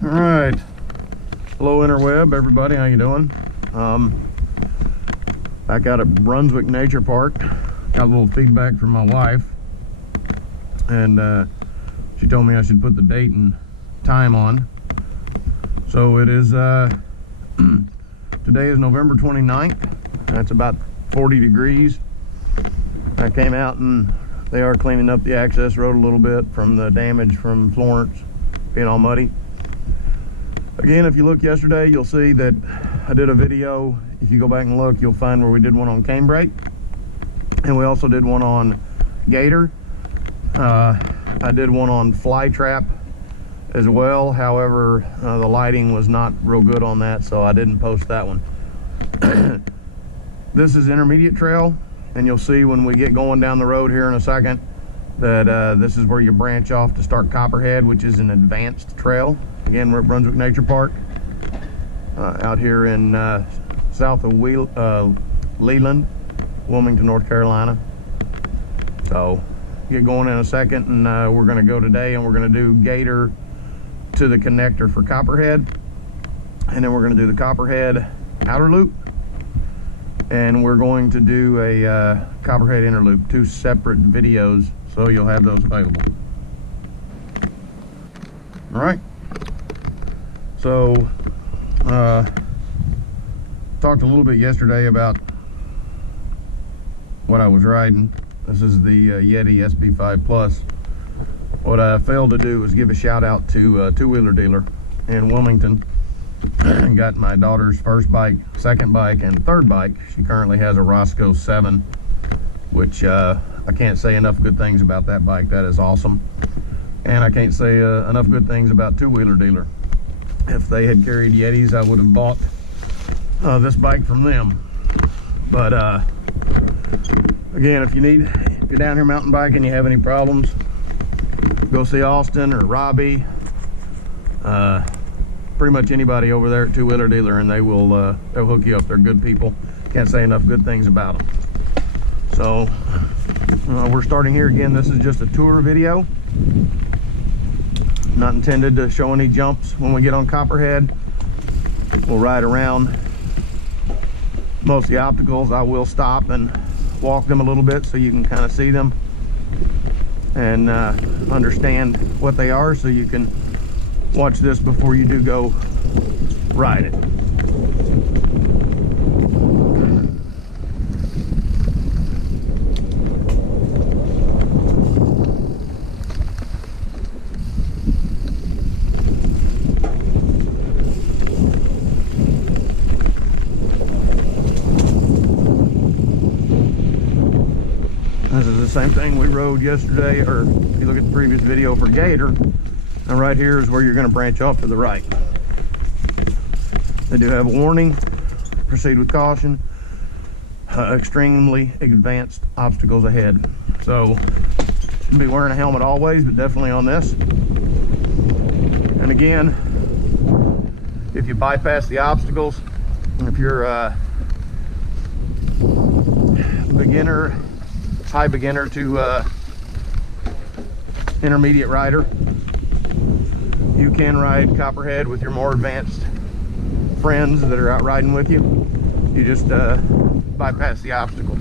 All right, hello interweb, everybody. How you doing? Back out at Brunswick Nature Park. Got a little feedback from my wife, and she told me I should put the date and time on. So it is today is November 29th. That's about 40 degrees. I came out and they are cleaning up the access road a little bit from the damage from Florence being all muddy. Again, if you look yesterday, you'll see that I did a video. If you go back and look, you'll find where we did one on canebrake, and we also did one on gator. I did one on fly trap as well. However, the lighting was not real good on that, so I didn't post that one. This is intermediate trail, and you'll see when we get going down the road here in a second that this is where you branch off to start Copperhead, which is an advanced trail. Again, we're at Brunswick Nature Park out here in south of LeLand, Wilmington, North Carolina. So get going in a second, and we're going to go today and we're going to do gator to the connector for Copperhead, and then we're going to do the Copperhead outer loop, and we're going to do a Copperhead inner loop, two separate videos, so you'll have those available. All right. So, talked a little bit yesterday about what I was riding. This is the Yeti SB5 Plus. What I failed to do was give a shout out to a two-wheeler dealer in Wilmington. Got my daughter's first bike, second bike, and third bike. She currently has a Roscoe 7, which I can't say enough good things about that bike. That is awesome. And I can't say enough good things about two-wheeler dealer. If they had carried Yetis, I would have bought this bike from them. But again, if you're down here mountain biking and you have any problems, go see Austin or Robbie, pretty much anybody over there at two-wheeler dealer, and they'll hook you up. They're good people. Can't say enough good things about them. So we're starting here again. This is just a tour video, not intended to show any jumps. When we get on Copperhead, we'll ride around most of the obstacles. I will stop and walk them a little bit so you can kind of see them and understand what they are, so you can watch this before you do go ride it. This is the same thing we rode yesterday, or if you look at the previous video for gator. And right here is where you're going to branch off to the right. They do have a warning, proceed with caution, extremely advanced obstacles ahead. So should be wearing a helmet always, but definitely on this. And again, if you bypass the obstacles, if you're a beginner, high beginner to intermediate rider, you can ride Copperhead with your more advanced friends that are out riding with you. You just bypass the obstacles.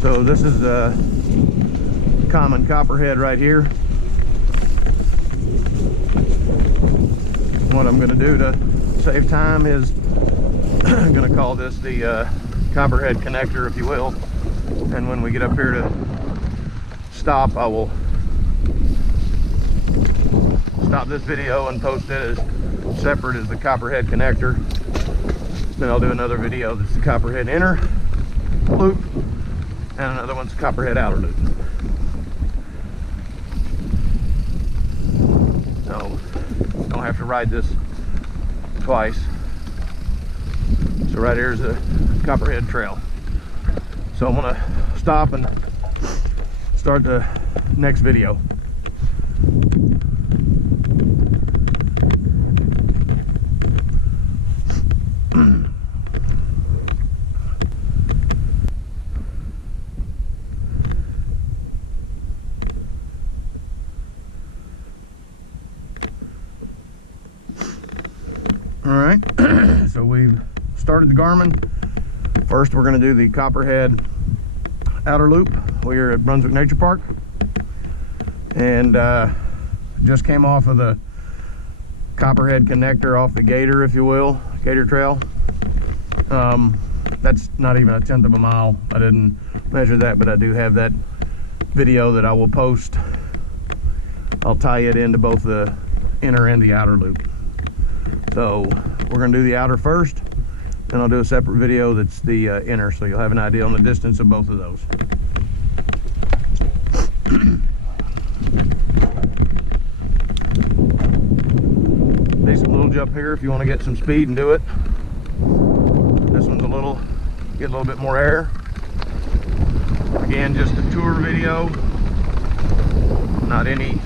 So this is a common Copperhead right here. What I'm going to do to save time is I'm going to call this the Copperhead Connector, if you will. And when we get up here to stop, I will stop this video and post it as separate as the Copperhead Connector. Then I'll do another video that's the Copperhead inner loop, and another one's the Copperhead outer loop. So you don't have to ride this twice. So right here is a Copperhead trail. So I'm gonna stop and start the next video. All right, so we've started the Garmin. First, we're going to do the Copperhead outer loop. We're at Brunswick Nature Park, and just came off of the Copperhead Connector off the Gator, if you will, Gator Trail. That's not even a 1/10 of a mile. I didn't measure that, but I do have that video that I will post. I'll tie it into both the inner and the outer loop. So we're going to do the outer first, then I'll do a separate video that's the inner, so you'll have an idea on the distance of both of those. Decent little jump here if you want to get some speed and do it. This one's get a little bit more air. Again, just a tour video, not any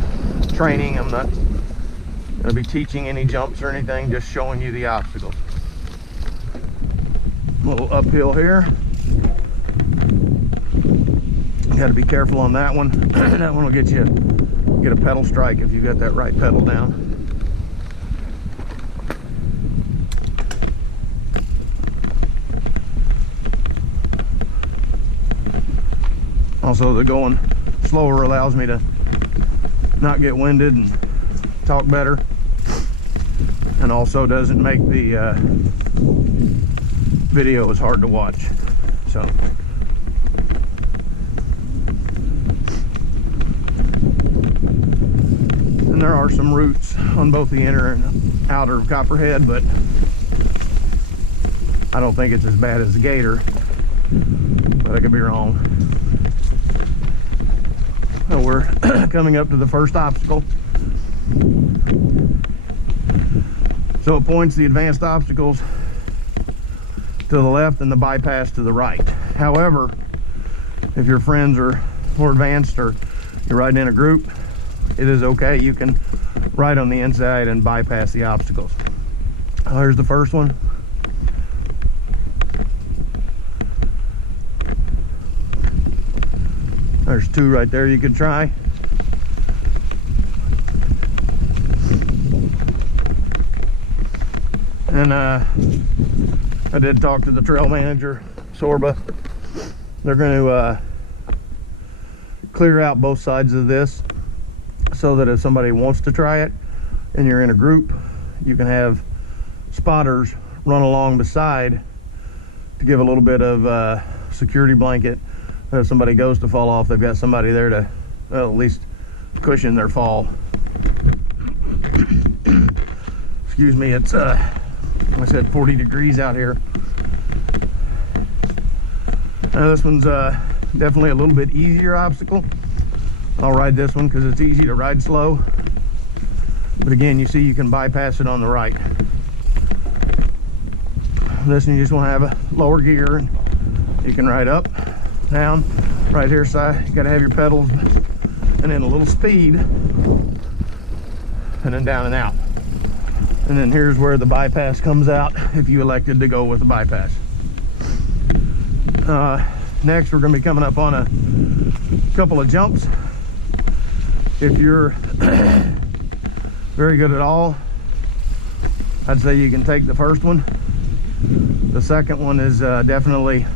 training. I'm not going to be teaching any jumps or anything, just showing you the obstacles. A little uphill here. You got to be careful on that one. That one will get a pedal strike if you got that right pedal down. Also, the going slower allows me to not get winded and talk better, and also doesn't make the video as hard to watch. So and there are some routes on both the inner and outer of Copperhead, but I don't think it's as bad as the Gator, but I could be wrong. So we're coming up to the first obstacle. So it points the advanced obstacles to the left and the bypass to the right. However, if your friends are more advanced or you're riding in a group, it is okay. You can ride on the inside and bypass the obstacles. Here's the first one. There's two right there you could try. And I did talk to the trail manager, Sorba. They're going to clear out both sides of this so that if somebody wants to try it and you're in a group, you can have spotters run along beside to give a little bit of security blanket. If somebody goes to fall off, they've got somebody there to, well, at least cushion their fall. Excuse me, it's like I said, 40 degrees out here. Now this one's definitely a little bit easier obstacle. I'll ride this one because it's easy to ride slow. But again, you see you can bypass it on the right. This one you just want to have a lower gear, and you can ride up, down, right here side. You got to have your pedals and then a little speed, and then down and out. And then here's where the bypass comes out if you elected to go with the bypass. Next, we're going to be coming up on a couple of jumps. If you're very good at all, I'd say you can take the first one. The second one is definitely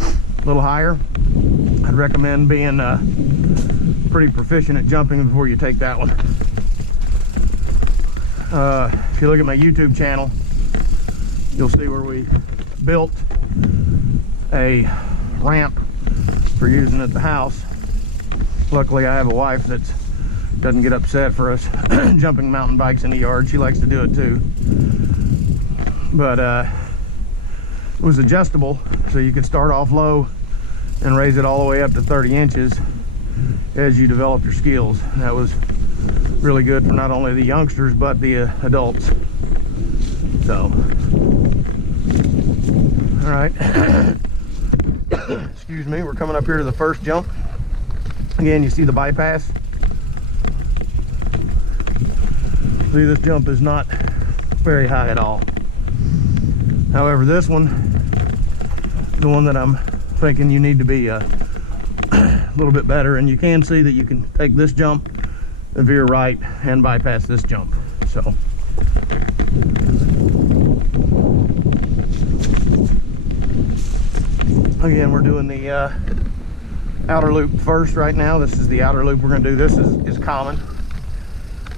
a little higher. I'd recommend being pretty proficient at jumping before you take that one. If you look at my YouTube channel, you'll see where we built a ramp for using at the house. Luckily, I have a wife that doesn't get upset for us jumping mountain bikes in the yard. She likes to do it too. But it was adjustable, so you could start off low and raise it all the way up to 30 inches as you develop your skills. And that was really good for not only the youngsters but the adults. So, all right. Excuse me, we're coming up here to the first jump. Again, you see the bypass. See, this jump is not very high at all. However, this one, the one that I'm thinking you need to be a little bit better, and you can see that you can take this jump and veer right and bypass this jump. So Again, we're doing the outer loop first right now. This is the outer loop we're going to do. This is common.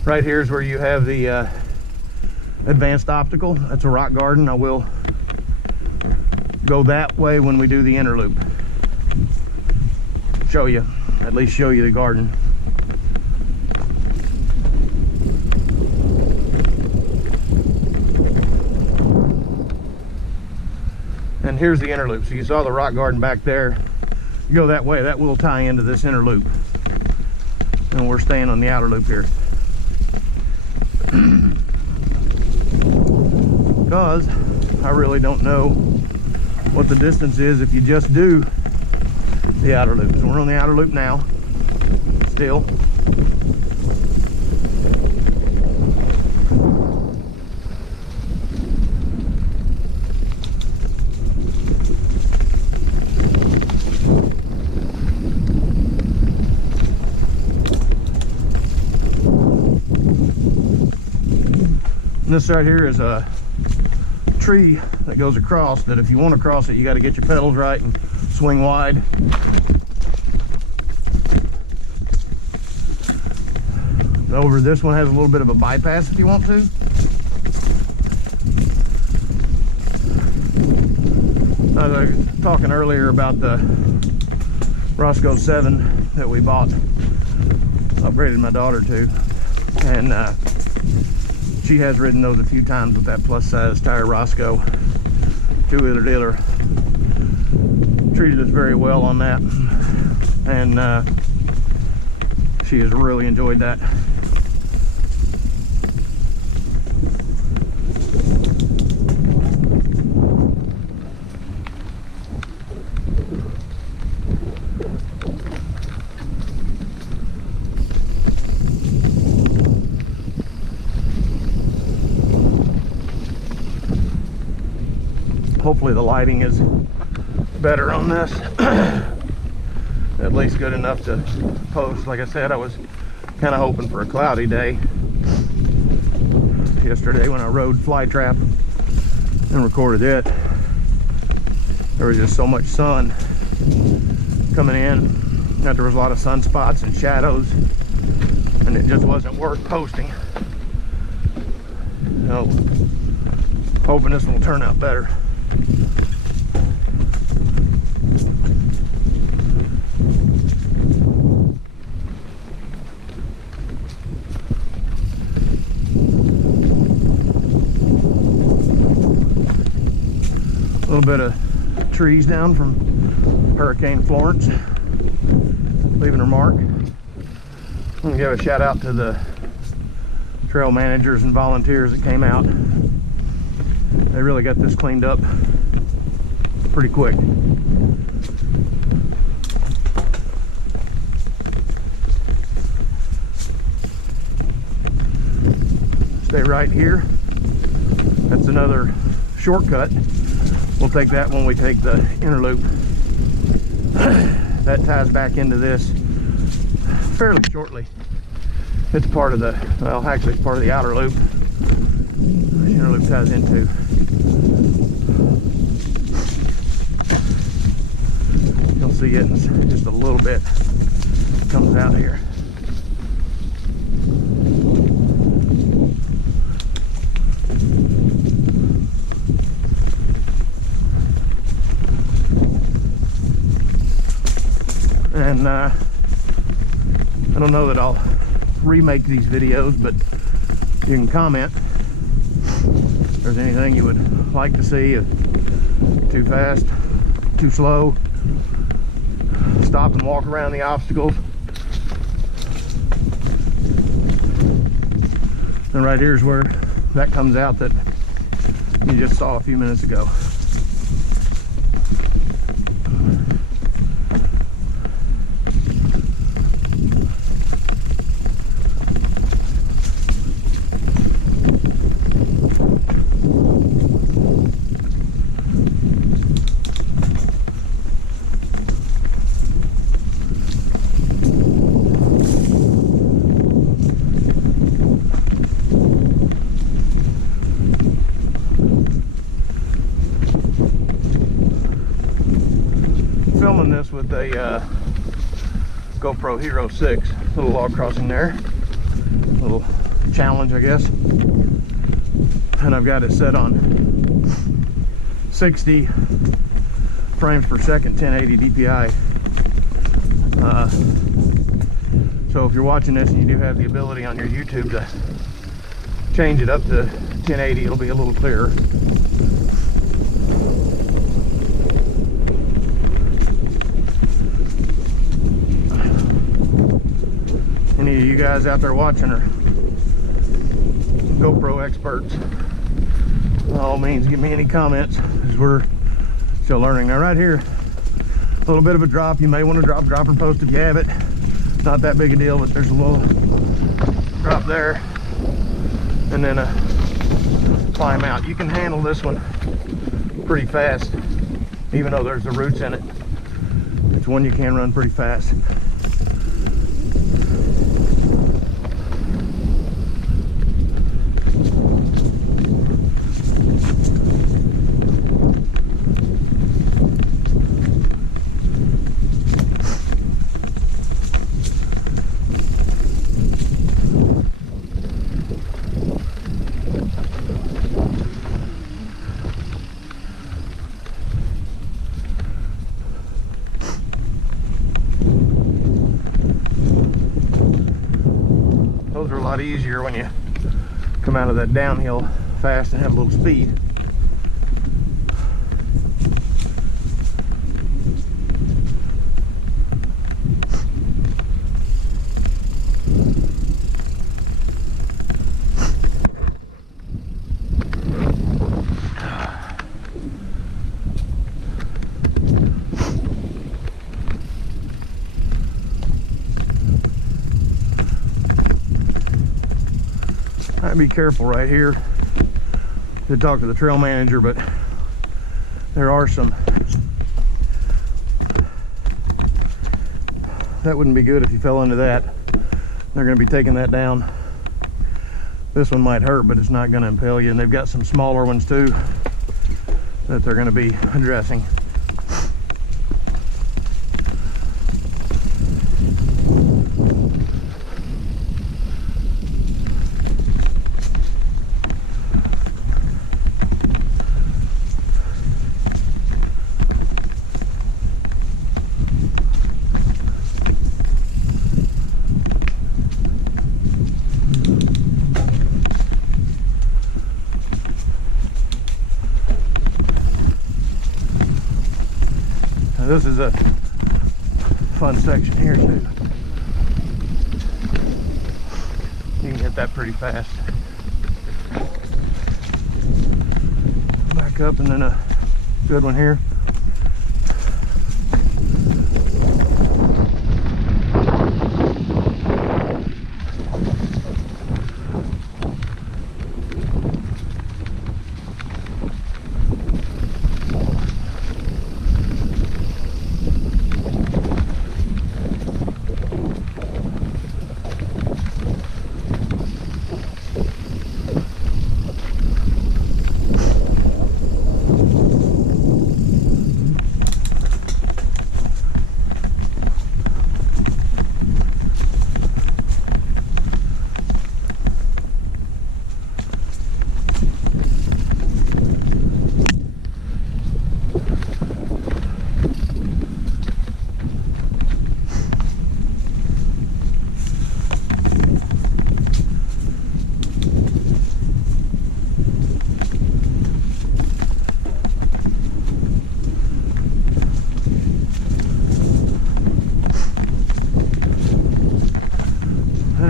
Right here is where you have the advanced optical. That's a rock garden. I will go that way when we do the inner loop. At least show you the garden. And here's the inner loop. So you saw the rock garden back there. You go that way, that will tie into this inner loop. And we're staying on the outer loop here. Because I really don't know what the distance is if you just do the outer loop. So we're on the outer loop now, still. And this right here is a tree that goes across, that if you want to cross it, you got to get your pedals right and swing wide. Over this one has a little bit of a bypass if you want to. I was talking earlier about the Roscoe 7 that we bought, upgraded my daughter to, and she has ridden those a few times with that plus size tire Roscoe two-wheeler dealer. Treated us very well on that, and she has really enjoyed that. Hopefully the lighting is better on this. At least good enough to post. Like I said, I was kind of hoping for a cloudy day yesterday when I rode Flytrap and recorded it. There was just so much sun coming in that there was a lot of sunspots and shadows, and it just wasn't worth posting. So hoping this will turn out better. A little bit of trees down from Hurricane Florence, leaving her mark. I'm gonna give a shout out to the trail managers and volunteers that came out. They really got this cleaned up pretty quick. Stay right here. That's another shortcut. We'll take that when we take the inner loop. That ties back into this fairly shortly. It's part of the, well, actually it's part of the outer loop. The inner loop ties into. You'll see it in just a little bit. It comes out here. And I don't know that I'll remake these videos, but you can comment if there's anything you would like to see. Too fast, too slow, stop and walk around the obstacles. And right here is where that comes out that you just saw a few minutes ago. with a GoPro Hero 6. Little log crossing there. Little challenge, I guess. And I've got it set on 60 frames per second, 1080 DPI. So if you're watching this and you do have the ability on your YouTube to change it up to 1080, it'll be a little clearer. Any of you guys out there watching are GoPro experts. By all means, give me any comments, as we're still learning. Now right here, a little bit of a drop. You may want to drop dropper post if you have it. Not that big a deal, but there's a little drop there, and then a climb out. You can handle this one pretty fast, even though there's the roots in it. It's one you can run pretty fast. Those are a lot easier when you come out of that downhill fast and have a little speed. I'd be careful right here to talk to the trail manager, but there are some that wouldn't be good if you fell into that. They're going to be taking that down. This one might hurt, but it's not going to impale you, and they've got some smaller ones too that they're going to be addressing. This is a fun section here too. You can hit that pretty fast. Back up, and then a good one here.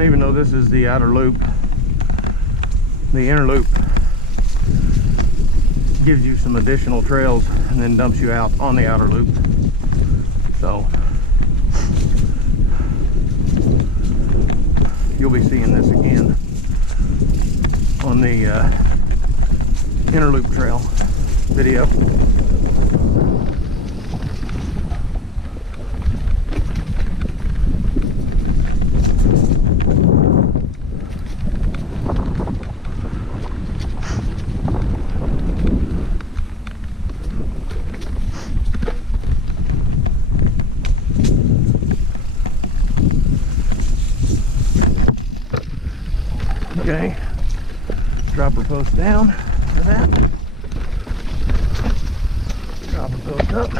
Even though this is the outer loop, the inner loop gives you some additional trails and then dumps you out on the outer loop. So you'll be seeing this again on the inner loop trail video. Okay, dropper post down for that. Dropper post up.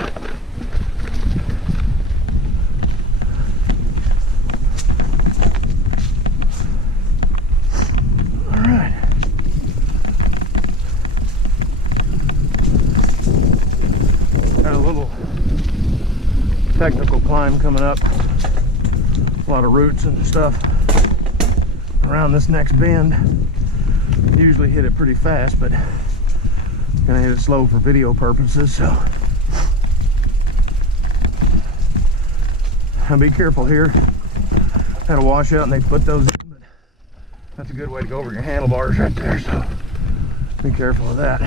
All right. Got a little technical climb coming up. A lot of roots and stuff around this next bend. Usually hit it pretty fast, but gonna hit it slow for video purposes, so now be careful here. Had a washout and they put those in, but that's a good way to go over your handlebars right there, so be careful of that.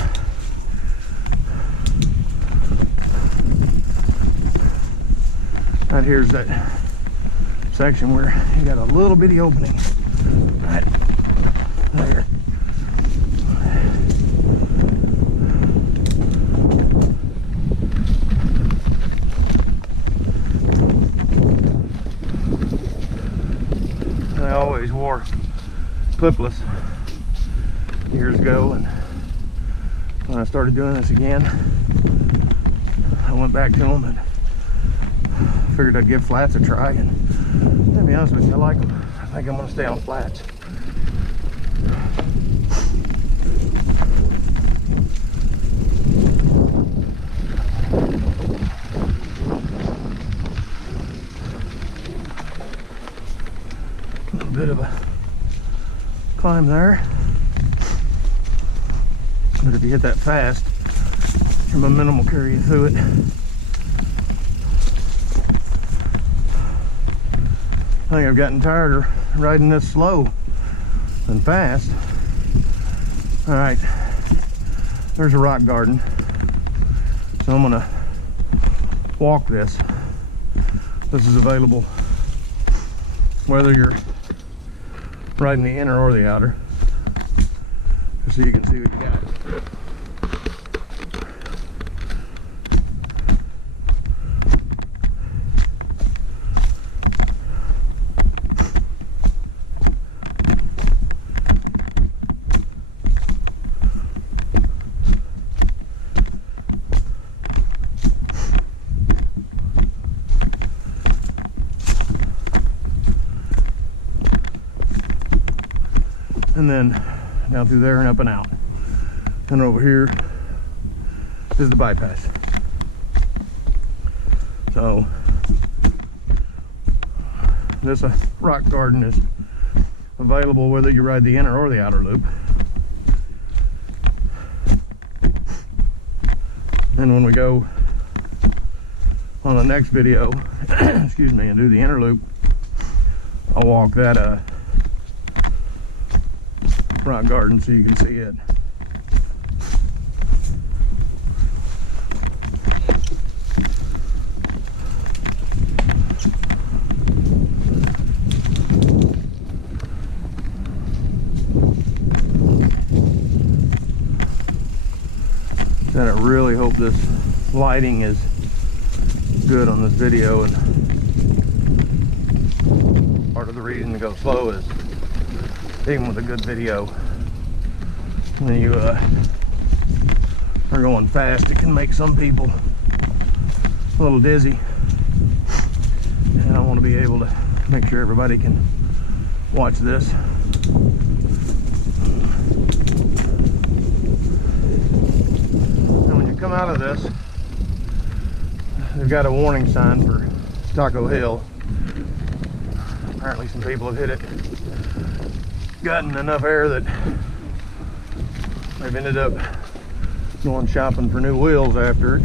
Right here's that section where you got a little bitty opening right there. I always wore clipless years ago, and when I started doing this again, I went back to them and figured I'd give flats a try, and to be honest with you, I like them. I think I'm going to stay on flats. A little bit of a climb there, but if you hit that fast, your momentum will carry you through it. I think I've gotten tired of riding this slow and fast. All right, there's a rock garden, so I'm gonna walk this. This is available whether you're riding the inner or the outer, just so you can see what you got. And then down through there and up and out. And over here is the bypass. So this rock garden is available whether you ride the inner or the outer loop. And when we go on the next video, excuse me, and do the inner loop, I'll walk that rock garden so you can see it. And I really hope this lighting is good on this video, and part of the reason to go slow is even with a good video, when you are going fast, it can make some people a little dizzy, and I want to be able to make sure everybody can watch this. And when you come out of this, they've got a warning sign for Taco Hill. Apparently some people have hit it, gotten enough air that they've ended up going shopping for new wheels after it.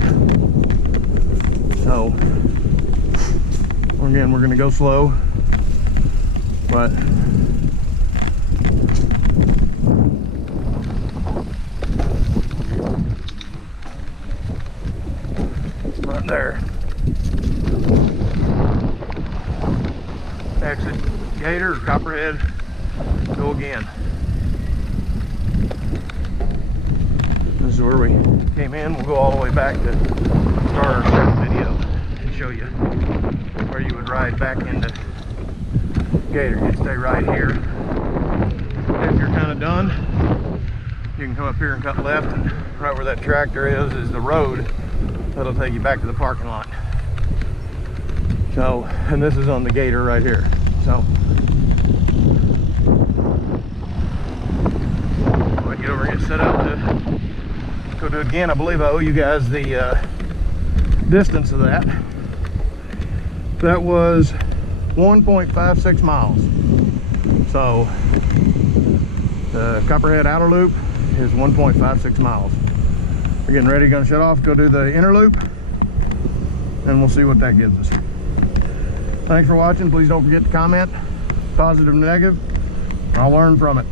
So again, we're going to go slow, but right there, exit Gator or Copperhead. Go again. This is where we came in. We'll go all the way back to start our second video and show you where you would ride back into Gator. You'd stay right here, hit if you're kind of done, you can come up here and cut left, and right where that tractor is the road that'll take you back to the parking lot. So, and this is on the gator right here. So, I'll get over and get set up to go do it again. I believe I owe you guys the distance of that. That was 1.56 miles. So, the Copperhead outer loop is 1.56 miles. We're getting ready, gonna shut off, go do the inner loop, and we'll see what that gives us. Thanks for watching. Please don't forget to comment, positive and negative. I'll learn from it.